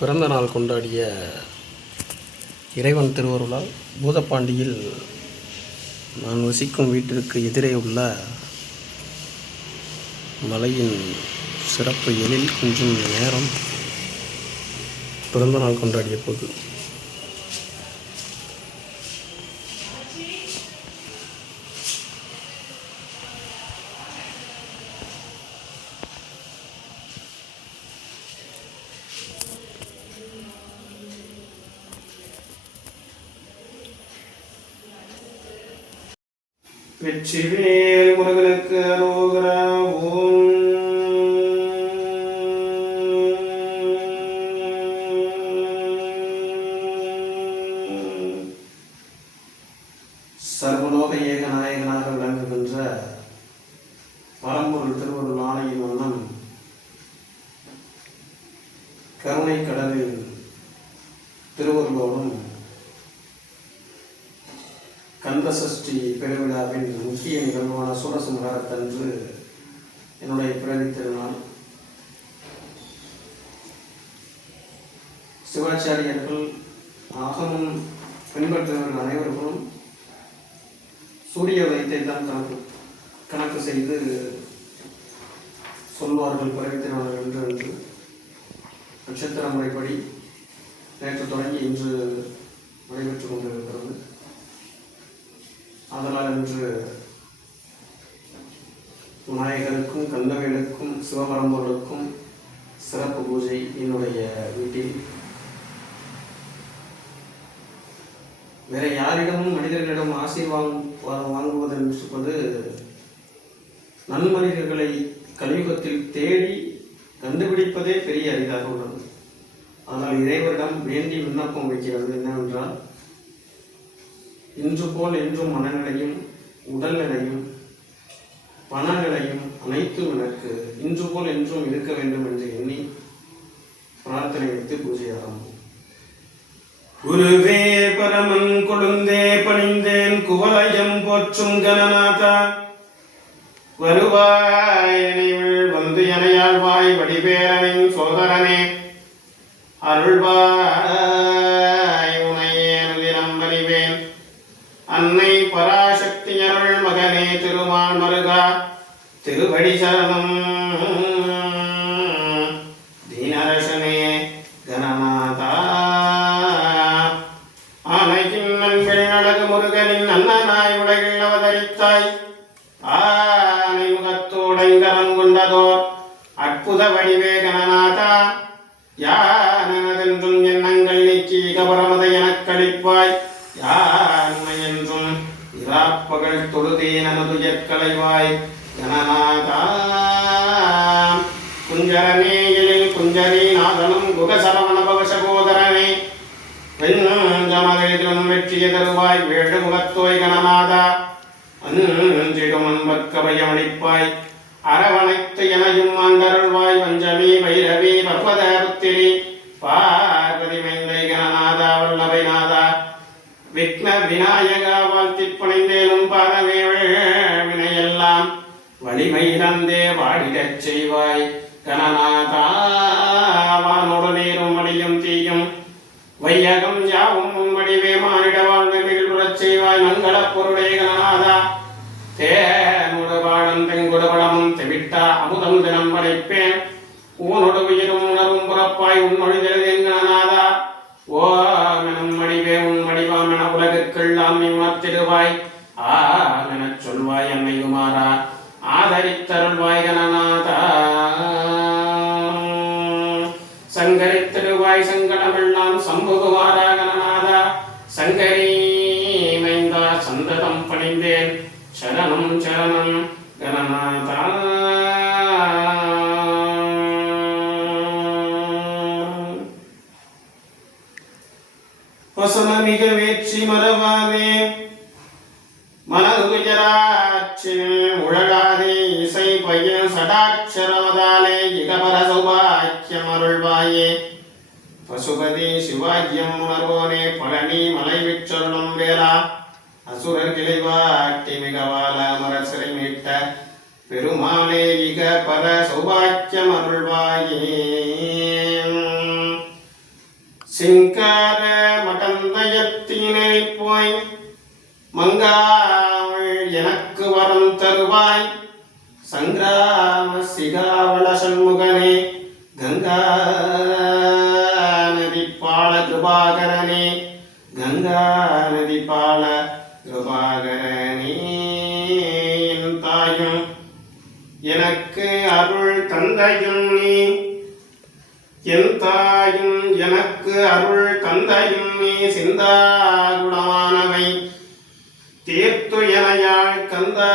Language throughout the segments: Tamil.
பிறந்த நாள் கொண்டாடிய இறைவன் திருவருளால் பூதப்பாண்டியில் நான் வசிக்கும் வீட்டிற்கு எதிரே உள்ள மலையின் சிறப்பு எழில் கொஞ்சம் நேரம் பிறந்த நாள் கொண்டாடிய போது வெற்றிவேல் முருகனுக்கு அரோகரா. ஓம் சர்வலோக ஏக நாயகனாக விளங்குகின்ற பரம்பொருள் திருவருள் ஆணையின் வண்ணம் கருணை கடலின் திருவருளோடும் கந்தசஷ்டி பெருவிழாவின் முக்கிய நிகழ்வான சூரசம்ஹாரத்தன்று என்னுடைய பிறவி திருநாள். சிவாச்சாரியர்கள் ஆகமும் பின்பற்றுபவர்கள் அனைவர்களும் சூரிய உதயத்தை தான் கணக்கு செய்து சொல்வார்கள் பிறவி திருநாள் என்று. நட்சத்திர முறைப்படி நேற்று தொடங்கி இன்று நடைபெற்றுக் கொண்டிருக்கிறது. அதனால் இன்று விநாயகருக்கும் கந்தவேலுக்கும் சிவபரம்பொருளுக்கும் சிறப்பு பூஜை என்னுடைய வீட்டில். வேற யாரிடமும் மனிதர்களிடம் ஆசீர்வாதம் வாங்குவது என்பது நன்மனிதர்களை கலியுகத்தில் தேடி கண்டுபிடிப்பதே பெரிய அரிதாக உள்ளது. ஆனால் இறைவரிடம் வேண்டி விண்ணப்பம் வைக்கிறது என்னவென்றால், இன்று போல் என்றும் மனநிலையும் உடல்நிலையும் பணநிலையும் அனைத்தும் எனக்கு இன்று போல் என்றும் இருக்க வேண்டும் என்று எண்ணி பிரார்த்தனை வைத்து பூஜை ஆரம்பம். குருவே பரமன் கொழுந்தே பணிந்தேன் குவலயம் போற்றும் கணநாதா, வருவாய் நினைவில் வந்து எனையாழ்வாய் வடிவேலனின் சோதரனே, அருள்வாய் உனையே அனுதினம் பணிவேன். அன்னை பராசக்தி அருள் மகனே திருமால் மருகா திருவடி சரணம். தீனரசனே கணநாதா, ஆனையின் நண்பில் நடகு முருகனின் அண்ணனாய் உலகில் அவதரித்தாய். ஆனை முகத்தோடைங்கரம் கொண்டதோர் அற்புத வடிவே கணநாதா, யானென்றும் எண்ணங்கள் நீக்கி கபரமத எனக் கழிப்பாய். யானை என்றும் இராப்பகல் தொழுதேனதுயர் களைவாய் கணநாதா. குஞ்சரனே எழில் குஞ்சரி நாதனும் குகசரவண பவசகோதரனே, வெஞ்சமதிலும் வெற்றிய தருவாய் வேடு முகத்தோய் கணநாதா. அஞ்சிடும் அன்பற்கபயமளிப்பாய் அரவணைத்து எனையும் ஆண்டருள்வாய். வஞ்சமி வைரவி பர்வத புத்திரி பார்வதி மைந்தை கணநாதா வல்லவை நாதா. விக்ன விநாயகா வாழ்த்தி பணிந்தேனும் பாதமே வினையெல்லாம் வலிமை தந்தே வாடிடச் செய்வாய் கணநாதா. வானோடு நீரும் மடியும் தீயும் வையகம் யாவும் வடிவே மானிட வாழ்வை மிகுழச் செய்வாய் மங்களப் பொருளே கணநாதா. தேனோடு வாழும் தெங்குடு வளமும் தெவிட்டா அமுதம் தினம் படைப்பேன். ஊனொடு உயிரும் உணர்வும் புறப்பாய் உன்னொழிதெழுதேன் கணநாதா. ஓமெனும் மடிவே உன் மடிவாம் என உலகிற்கெல்லாம் நீ உணர்த்திடுவாய். ஆமெனச் சொல்வாய் அன்னை குமாரா, ஆதரித்தருள்வாய் கணநாதா. சங்கரித்திடுவாய் சங்கடமெல்லாம் சம்புகுமாரா கணநாதா. சங்கரி மைந்தா சந்ததம் பணிந்தேன் சரணம் சரணம் கணநாதா. வசனமிக வேற்றி மறவாதே மனதுயராச்சினில் உழகாதே இசை பையன் சடாட்சரமதாலே இகபர சௌபாக்கியம் அருள்வாயே. பசுபதி சிவாக்கியம் உணர்வோனே பழனி மலை விற்றருளும் வேளா. அசுரர் கிளைவாட்டி மிகவால மரசிறை மீட்ட பெருமாளே இக பர சௌபாக்கியம் அருள்வாயே. சிங்கார மடந்தயத்தினை போய் மங்காவள் எனக்கு வரம் தருவாய் சங்கிராம சிகாவள சண்முகனே கங்கா நதி பால கிருபாகரனே கங்கா நதி பால கிருபாகரனே என் தாயும் எனக்கு அருள் தந்தையும் நீ என் தாயும் எனக்கு அருள் தந்தையும் நீ சிந்தா குணமானவை தீர்த்து எனையாள் கந்தா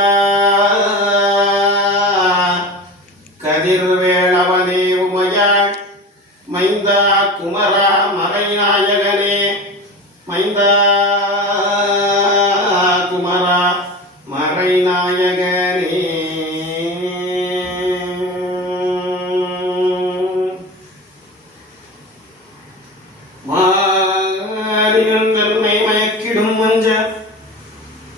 கதிர்வேளவனே உமையாள் மைந்தா குமரா மறைநாயகனே மைந்தா குமரா மறைநாயகனே மாறினந்தன்மை மயக்கிடும் மஞ்ச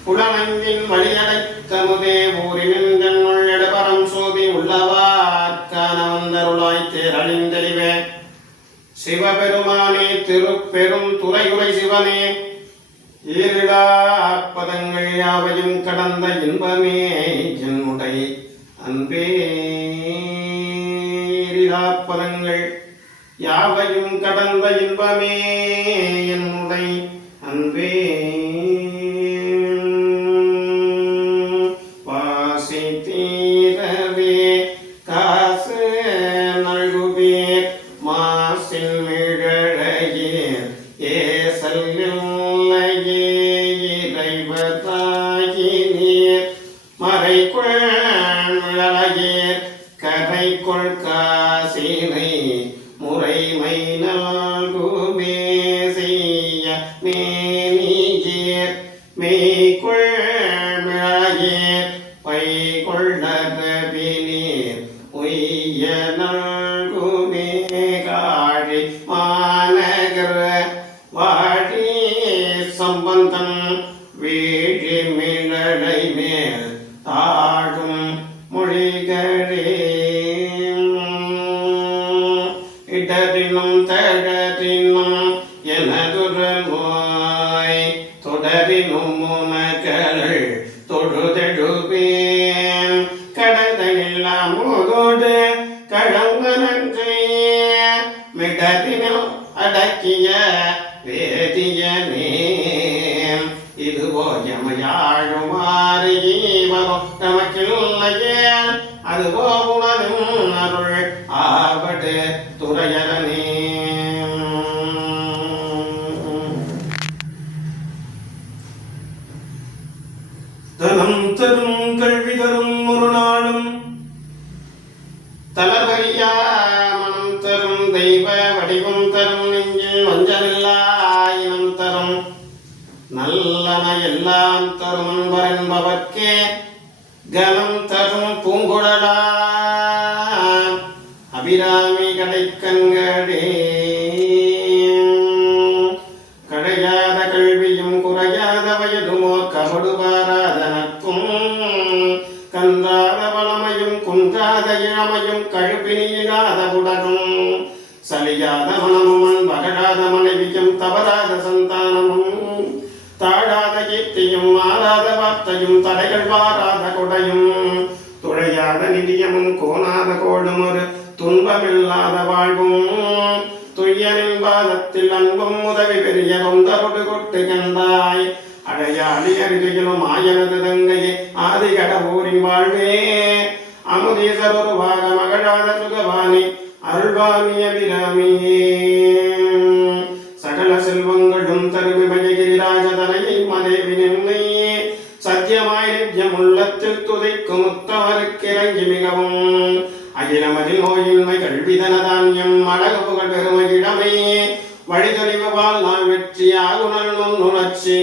புலனங்கின் வழியடைத்தமுதே ஊரினந்தன் உள்ளெடுபரம் சோபி உள்ளவார்க்கான வந்தருளாய் தேரழிந்தெளிவே சிவபெருமானே திருப்பெரும் துறையுரை சிவனே ஈரிடாப்பதங்கள் யாவையும் கடந்த இன்பமே என்னுடை அன்பே ஈரிடாப்பதங்கள் யாவையும் கடந்த இன்பமே என்னுடை அன்பே வாசி தீரவே காசு நல்குவீர் மாசின் மிழழையீர் ஏசல் இல்லையே இறைவதாகி நீர் மறைக்குள் மிழலையீர் கரைக்குள் காசினை முறைமை நல்குமே செய்ய மேனியீர் மெய்க்குள் மிழலையீர் பைகொள்ளதபினீர் உய்ய நல்குமே காழி மாநகர வாழி சம்பந்தன் வீழி மிழலை மேல் தாழும் மொழிகளே இடரினும் தடரினும் எனதுர நோய் தொடரினும் முனகள் தொழுதெழுவேன் கடந்தெல்லாம் முகோடு கடங்கனன்றே மிடரினும் அடக்கிய வேதியனே இதுவோ எமையாழுமாறு ஈவரும் நமக்கில்லையே அதுவோ உணரும் அருள் ஆவடு துறையரனே தனம் தரும் கல்வி தரும் ஒரு நாளும் தளர்வரியா மனம் தரும் தெய்வ வடிவம் தரும் நெஞ்சில் வஞ்சமில்லா இனம் தரும் நல்லன எல்லாம் தரும் என்பவர்க்கே கனம் தரும் பூங்குழலா அபிராமி கடைக்கண்களே கடையாத கல்வியும் குறையாத வயதுமோ கபடுபாராத நட்பும் கன்றாத வளமையும் குன்றாத இளமையும் கழுப்பினியிடாத உடலும் சலியாத மனமும் பகழாத மனைவியும் தவறாத சந்தானமும் தாழாத கீர்த்தியும் மாறாத வார்த்தையும் தடைகள் வாராத கொடையும் துழையாத நிதியமும் கோணாத கோடும் ஒரு துன்பமில்லாத வாழ்வும் துய்யனின் பாதத்தில் அன்பும் உதவி பெரிய கொந்தருடு கொட்டு கண்டாய் அடையாளி அருகிலும் ஆயனது தங்கையே ஆதி கடவுரின் வாழ்வே அமுதீசர் ஒரு பாக மகழாத சுகவாணி அருள்வாணி அபிராமியே சகல செல்வங்களும் தருமிமயகிரிராஜதனையை மதேவி நின்னை சத்தியமாய் நித்தியம் உள்ளத்தில் துதைக்கும் முத்தவருக்கிறங்கி மிகவும் அகிலமதில் நோயின்மை கல்விதனதான்யம் அழகு புகழ் பெருமை இளமை வழிதொழிவு வாழ்நாள் வெற்றி ஆகுணல் நுணர்ச்சி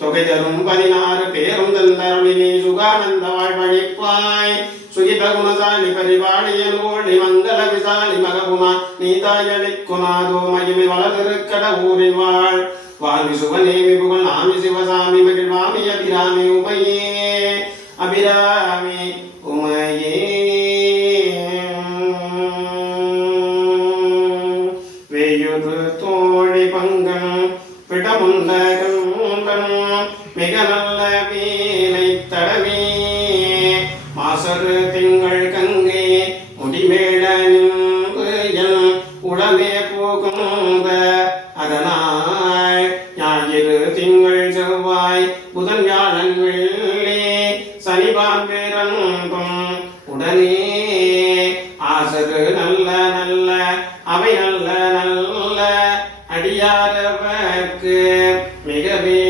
தொகை தரும் 16 பேரும் தந்தருளினி சுகானந்த வாழ்வழிப்பாய் சுகித குணசாலி பரிவாளியன் ஓடி மங்கள விசாலி மககுணா நீதாயளிக்குணாதோ மகிமை வளர்திருக்கட ஊரின் வாழ் வாமி சுவநேமி புகழ் நாமி சிவசாமி மகிழ்வாமி அபிராமி உமையே அபிராமி உமையே வேயுறு தோழி மாசரு திங்கள் கங்கை முடிமேல நின்று என் உடமே போகும் அதனால் ஞாயிறு திங்கள் செவ்வாய் புதன் வியாழன் வெள்ளி சனிபான் பேரன்பும் உடனே ஆசரு நல்ல நல்ல அவை நல்ல நல்ல அடியாரவர்க்கு மிகவே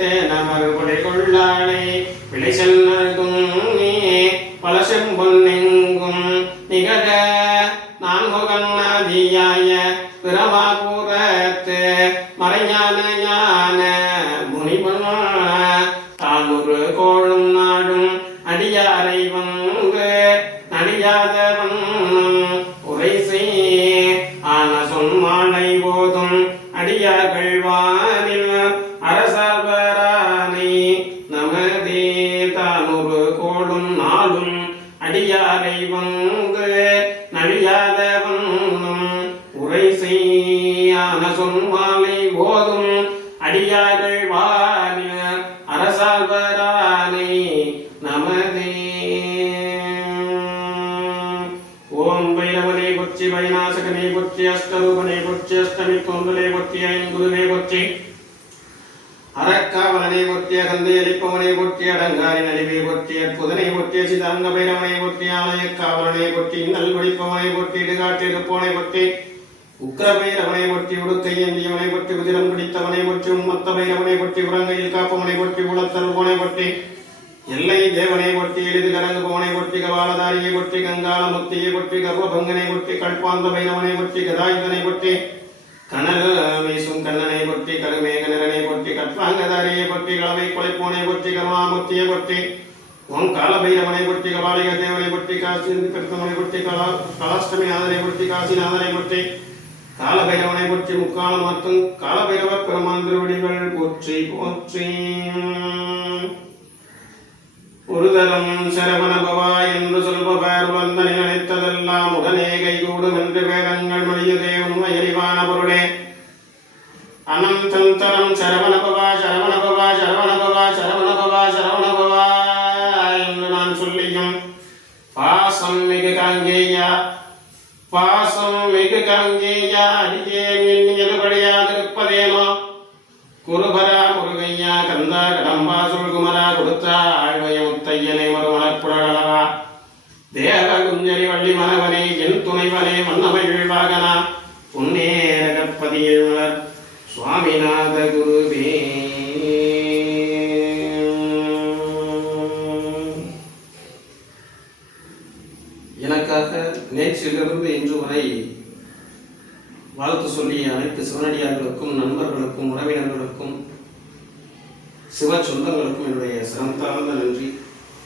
தேனமர் கொடை கொள்ளாளை விளை செல்லும் பல செம்பொன்னெங்கும் நிகழ நான்முகன் அதியாய பிரமாபுரத்து மறைஞான ஞான முனிவன் தானொரு கோளும் நாடும் அடியாரை வந்து நடியாதவன் உரை செய் ஆன சொன்மாலை போதும் அடியார்கள் வானில் அரசவரானை நமதே தானொரு கோளும் நாளும் அடியாரை வந்து நடியாதவன் உரை செய்யான சொன்மாலை போதும் அடியார்கள் வானில் அரசவரானை நமதே. ஓம் பைரவனே பொச்சி வைநாசகனே பொச்சி அஷ்டரூபனே பொச்சி அஷ்டமி தொந்தலே பொச்சி ஐங்குருவே பொச்சி அறக்காவலனை பொற்றி அகந்தை அளிப்பவனை பொற்றி அடங்காரி நலிவை பொற்றி அற்புதனை பொற்றி சிதாங்க பைரவனை பொற்றி ஆலய காவலனை பொற்றி நல் படிப்பவனை பொற்றி இடுகாட்டிருப்பவனை பொற்றி உக்கிர பைரவனை பொற்றி உடுக்கை ஏந்தியவனை பொற்றி உதிரம் பிடித்தவனை பொற்றி உம்மத்த பைரவனை பொற்றி உரங்கையில் காப்பவனை பொற்றி உளத்தருவனை பொற்றி எல்லை தேவனை பொற்றி எளிது கலங்குபவனை பொற்றி கபாலதாரியை பொற்றி கங்காள முத்தியை பொற்றி கர்வபங்கனை பொற்றி கல்பாந்த பைரவனை பொற்றி கதாயுதனை பொற்றி கனல் வீசும் கண்ணனை பொற்றி கருமேக நிறனை பொற்றி கற்பாங்கதாரியை பொற்றி களவை கொலைப்போனை பொற்றி கருணாமூர்த்தியை பொற்றி ஓம் காலபைரவனை பொற்றி கபாலிக தேவனை பொற்றி காசி கருத்தவனை பொற்றி கலாஷ்டமி நாதனை பொற்றி காசிநாதனை பொற்றி காலபைரவனை பொற்றி முக்காலம் மற்றும் காலபைரவ பெருமான் திருவடிகள் போற்றி போற்றி. ஒரு தரம் சரவண பவா என்று சொல்பவர் வந்தனை நினைத்ததெல்லாம் உடனே கைகூடும் என்று வேதங்கள் மொழியுதே உண்மை அறிவான பொருளே. அனந்தந்தரம் சரவண பவா சரவண பவா சரவண பவா சரவண பவா சரவண பவா என்று நான் சொல்லியும் பாசம் மிகு காங்கேயா அடியேன் எண்ணியது பழியாதிருப்பதேனோ. குருபரா முருகையா கந்தா கடம்பா சுல்குமரா கொடுத்தா ஆழ்வய முத்தையனை மறுமலர்புழலவா தேவ குஞ்சரி வள்ளி மனவனே என் துணைவனே மன்னமகிழ் வாகனா புன்னேரகப்பதியில் மலர் சுவாமிநாத குருவே. எனக்காக நேற்றிலிருந்து இன்று வரை வாழ்த்து சொல்லிய அனைத்து சிவனடியார்களுக்கும் நண்பர்களுக்கும் உறவினர்களுக்கும் சிவ சொந்தங்களுக்கும் என்னுடைய சிறந்தாழ்ந்த நன்றி.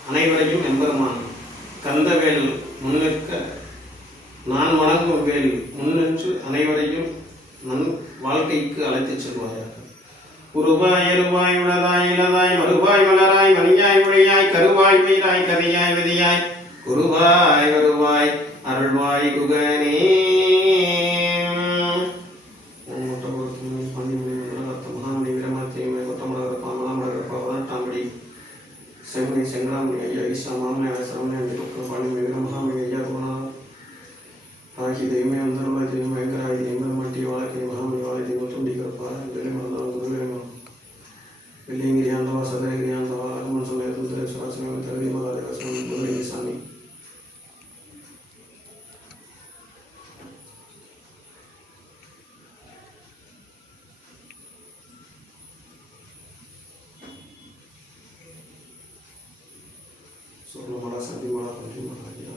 அனைவரையும் எம்பெருமான் கந்தவேல் முன்னிற்க நான் வணங்கும் வேல் முன்னின்று அனைவரையும் நன் வாழ்க்கைக்கு அழைத்துச் செல்வாயாக. உருவாய் எருவாய் உளதாய் இளதாய் மறுவாய் மலராய் மணியாய் ஒளியாய் கருவாய் வீராய் கதையாய் விதியாய் குருவாய் வருவாய் அருள்வாய் குகனே. செங்கை செங்கராமணி ஐயா ஈசா மாமனை சரவணன் பாண்டிமணி மகாமணி ஐயா குணா ஆகி தெய்வமே வந்தருளாய் தெய்வம் பயங்கராய் தெய்வம் மட்டி வாழக்கை மகாமணி வாழை தெய்வம் துண்டி கற்பா வெள்ளை மறந்தாலும் குருவிரமம் வெள்ளியங்கிரி ஆண்டவா சதரகிரி ஆண்டவா அகமன் சமயத்தும் திரு சுவாசமே தகுதி மகாதேவசம் குருவிங்க சாமி. Sono mala santi mala kunci mala ya,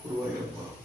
kurwa ya pa.